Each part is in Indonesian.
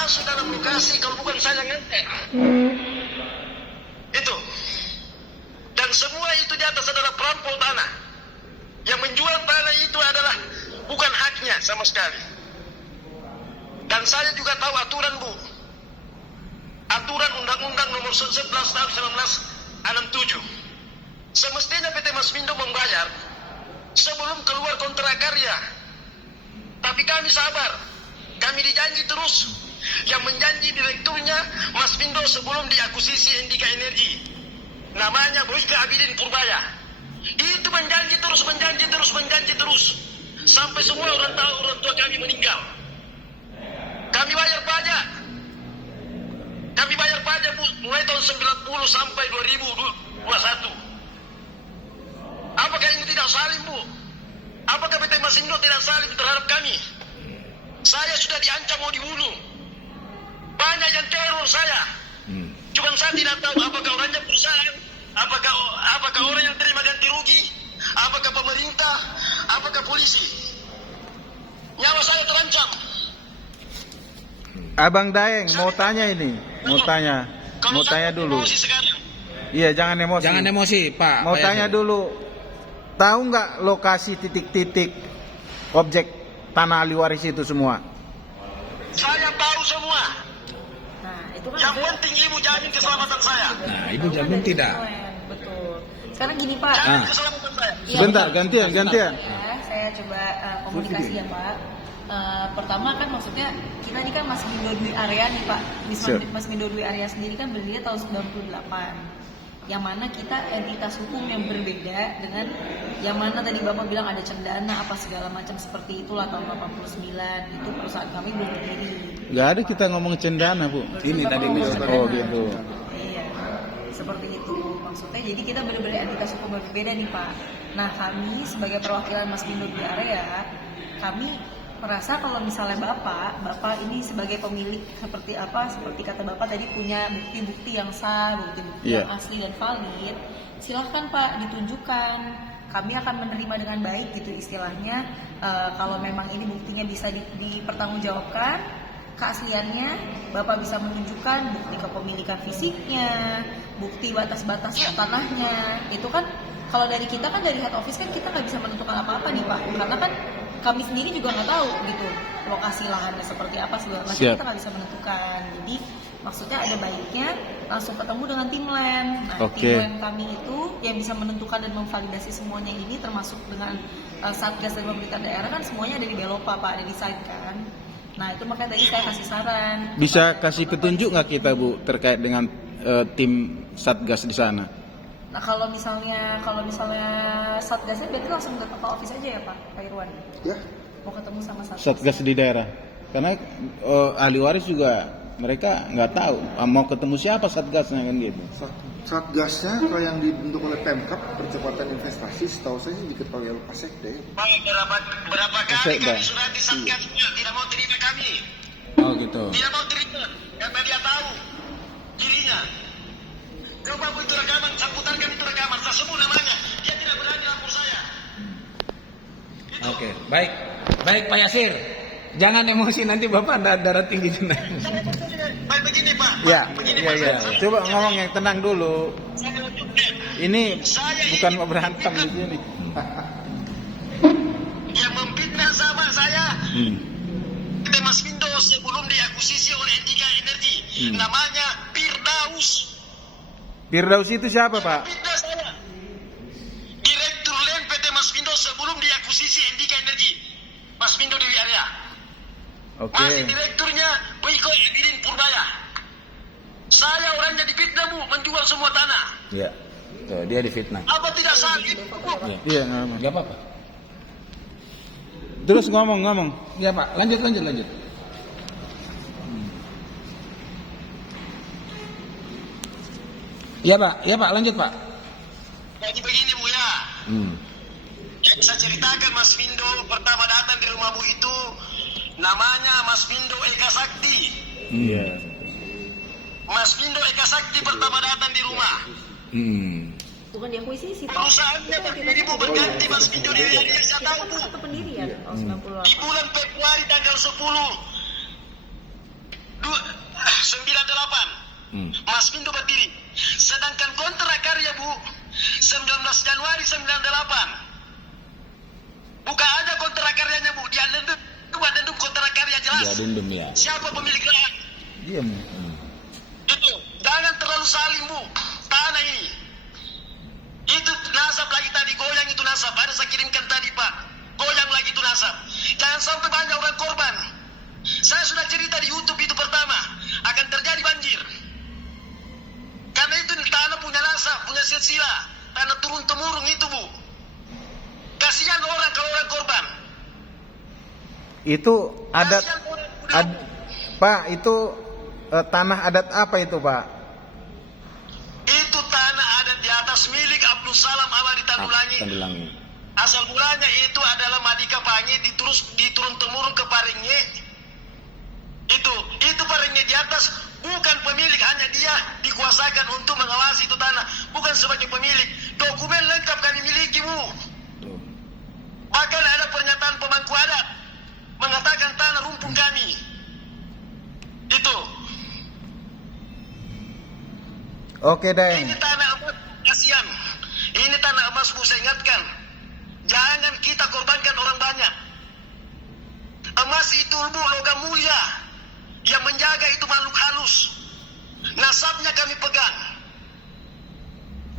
masuk dalam lokasi kalau bukan saya ngetek. Itu. Dan semua itu di atas adalah perampok tanah. Yang menjual tanah itu adalah bukan haknya sama sekali. Dan saya juga tahu aturan, Bu. Aturan Undang-Undang nomor 11 tahun 1967. Semestinya PT Masmindo membayar sebelum keluar kontrak karya. Tapi kami sabar. Kami dijanji terus. Yang menjanji direkturnya Masmindo sebelum diakuisisi Indika Energi. Namanya Boyke Abidin Purbaya. Itu menjanji terus. Sampai semua orang tahu orang tua kami meninggal. Kami bayar pajak. Bu, mulai tahun 90 sampai 2021. Apakah ini tidak salim, Bu? Apakah PT Masmindo tidak salim terhadap kami? Saya sudah diancam mau dibunuh. Banyak yang teror saya. Cuma saya tidak tahu apakah orangnya perusahaan, apakah orang yang terima ganti rugi, apakah pemerintah, apakah polisi. Nyawa saya terancam. Abang Daeng mau tanya ini, mau tanya dulu. Iya, jangan emosi, Pak. Mau tanya dulu, tahu nggak lokasi titik-titik objek tanah ahli waris itu semua? Saya tahu semua. Nah, itu kan Yang penting ibu jamin keselamatan saya. Nah, ibu jamin tidak. Betul. Sekarang gini, Pak. Jamin keselamatan saya. Sebentar, gantian. Ya, saya coba komunikasi ya, Pak. Pertama kan maksudnya kita ini kan Masmindo Dwi Area nih, Pak. Masmindo Dwi Area sendiri kan berdiri tahun 98. Yang mana kita entitas hukum yang berbeda dengan yang mana tadi Bapak bilang ada cendana apa segala macam seperti itulah tahun 89. Itu perusahaan kami belum berdiri. Nggak ada kita ngomong cendana, Bu. Ini tadi misalnya. Oh gitu. Iya, seperti itu maksudnya. Jadi kita benar-benar entitas hukum berbeda nih, Pak. Nah, kami sebagai perwakilan Masmindo di area, kami merasa kalau misalnya Bapak ini sebagai pemilik seperti kata Bapak tadi punya bukti-bukti yang sah, bukti-bukti yang asli dan valid, silahkan Pak ditunjukkan. Kami akan menerima dengan baik gitu istilahnya. Kalau memang ini buktinya bisa dipertanggungjawabkan, keasliannya, Bapak bisa menunjukkan bukti kepemilikan fisiknya, bukti batas-batas tanahnya. Itu kan kalau dari kita kan dari head office kan kita nggak bisa menentukan apa-apa nih Pak, karena kan kami sendiri juga nggak tahu gitu lokasi lahannya seperti apa segala macam, kita nggak bisa menentukan. Jadi maksudnya ada baiknya langsung ketemu dengan tim land. Nah, tim land kami itu yang bisa menentukan dan memvalidasi semuanya ini termasuk dengan Satgas dan pemerintah daerah kan semuanya ada di Belopa Pak, ada di site kan. Nah itu makanya tadi saya kasih saran. Bisa kasih petunjuk nggak kita, Bu, terkait dengan tim Satgas di sana? Nah kalau misalnya Satgasnya berarti langsung ke office aja ya Pak Irwan? Ya. Mau ketemu sama Satgas di daerah. Karena ahli waris juga mereka nggak tahu mau ketemu siapa Satgasnya kan gitu. Satgasnya kalau yang dibentuk oleh Pemkap percepatan investasi, setahu saya diketahui oleh Pak Sekda. Berapa kali kami sudah di Satgasnya tidak mau terima kami. Oh gitu. Tidak mau terima karena dia tahu dirinya. Coba itu rekaman, saya putarkan itu rekaman, saya sebut namanya. Dia tidak berani lapor saya. Oke, baik Pak Yasir. Jangan emosi nanti Bapak darah tinggi tenang. Baik begini Pak. Ya. Pak. Coba ngomong yang tenang dulu. Ini bukan mau berantem di sini. Yang memfitnah sama saya. PT Masmindo sebelum diakuisisi oleh Indika Energi. Namanya Firdaus. Firdaus itu siapa, Pak? Fitnah saya. Direktur Land PT Masmindo sebelum diakuisisi Indika Energi. Masmindo di area. Masih direkturnya Boyke Abidin Purbaya. Saya orangnya difitnah, Bu, menjual semua tanah. Iya. Tuh, dia difitnah. Apa tidak salah itu, Bu? Iya, ngomong. Enggak apa-apa. Terus ngomong. Iya, Pak. Lanjut. Iya, Pak. Lanjut, Pak. Jadi begini, Bu, ya. Yang saya ceritakan Masmindo pertama datang di rumah Bu itu namanya Masmindo Eka Sakti. Iya. Masmindo Eka Sakti pertama datang di rumah. Bukan diakuisisi Pak. Perusahaannya berdiri, Bu, berganti Masmindo di area saya tahu, Bu. Satu pendirian tahun 98. Di bulan Februari tanggal 10 98. Mas Mindo berdiri. Sedangkan kontrak karya Bu 19 Januari 98. Bukan ada kontrak karyanya Bu. Dia adendum kontrak karya jelas. Dia adendum ya. Siapa pemilik lahan? Diam. Itu. Jangan terlalu saling Bu. Tanah ini. Itu nasab lagi tadi. Goyang itu nasab. Ada saya kirimkan tadi Pak. Goyang lagi itu nasab. Jangan sampai banyak orang korban. Saya sudah cerita di YouTube itu pertama. Akan terjadi banjir. Karena itu tanah punya nasab, punya silsilah. Tanah turun-temurun itu Bu. Kasihan orang kalau orang korban. Itu adat Kasihan orang. Pak, itu tanah adat apa itu, Pak? Itu tanah adat di atas milik Abdul Salam Abadi Tandulangi. Tandulangi. Asal mulanya itu adalah Madika Pangi diturun-temurun ke Paringnya. Itu Paringnya di atas bukan pemilik, hanya dia dikuasakan untuk mengawasi itu tanah, bukan sebagai pemilik. Dokumen lengkap kami miliki Bu. Bahkan ada pernyataan pemangku adat mengatakan tanah rumpun kami. Itu. Oke, Deng. Ini tanah emas, kasihan. Ini tanah emas Bu, saya ingatkan. Jangan kita korbankan orang banyak. Emas itu Bu logam mulia. Yang menjaga itu makhluk halus. Nasabnya kami pegang.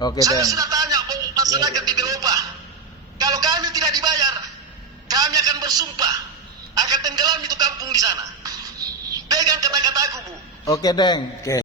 Oke, Saya Deng. sudah tanya masyarakat di Eropa. Kalau kami tidak dibayar, kami akan bersumpah akan tenggelam itu kampung di sana. Pegang kata-kataku Bu. Oke, Deng. Oke.